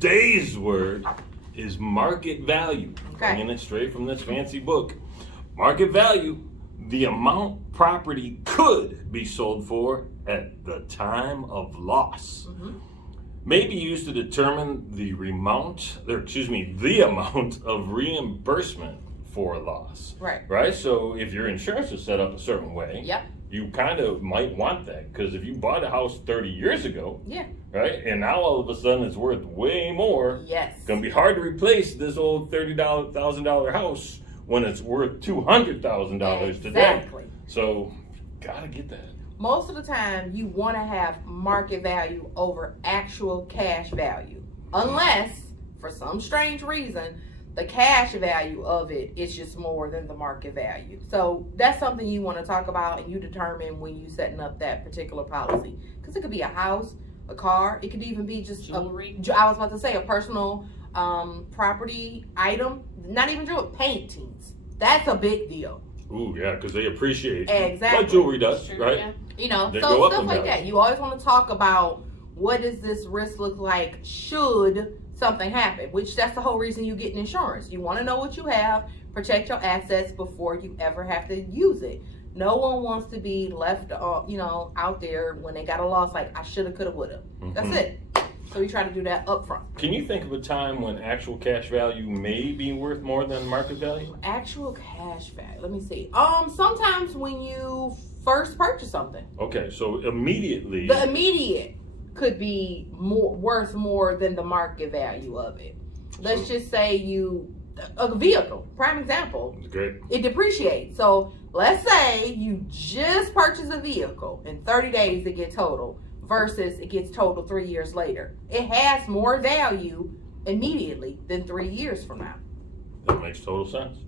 Today's word is market value. Okay. Bringing it straight from this fancy book. Market value, the amount property could be sold for at the time of loss. May be used to determine the amount of reimbursement for a loss. Right? So if your insurance is set up a certain way, Yep. you kind of might want that, because if you bought a house 30 years ago, Yeah. right, and now all of a sudden it's worth way more, Yes. it's gonna be hard to replace this old $30,000 house when it's worth $200,000 today. Exactly. So, gotta get that. Most of the time, you want to have market value over actual cash value, unless, for some strange reason, the cash value of it is just more than the market value. So that's something you want to talk about, and you determine when you setting up that particular policy. Because it could be a house, a car, it could even be just Jewelry. I was about to say a personal property item, not even jewelry, paintings. That's a big deal. Ooh, yeah, because they appreciate. Exactly. Like jewelry does, Sure, right? yeah. You know, They go so up stuff in like value. that. You always want to talk about what does this risk look like should something happen, which that's the whole reason you get insurance. You want to know what you have, protect your assets before you ever have to use it. No one wants to be left, out there when they got a loss like I shoulda, coulda, woulda. That's it. So we try to do that up front. Can you think of a time when actual cash value may be worth more than market value? Actual cash value. Let me see. Sometimes when you first purchase something, Okay, so immediately. the immediate could be worth more than the market value of it. Let's just say a vehicle, prime example, Good. it depreciates. So let's say you just purchased a vehicle, in 30 days it gets totaled versus it gets totaled 3 years later. It has more value immediately than 3 years from now. That makes total sense.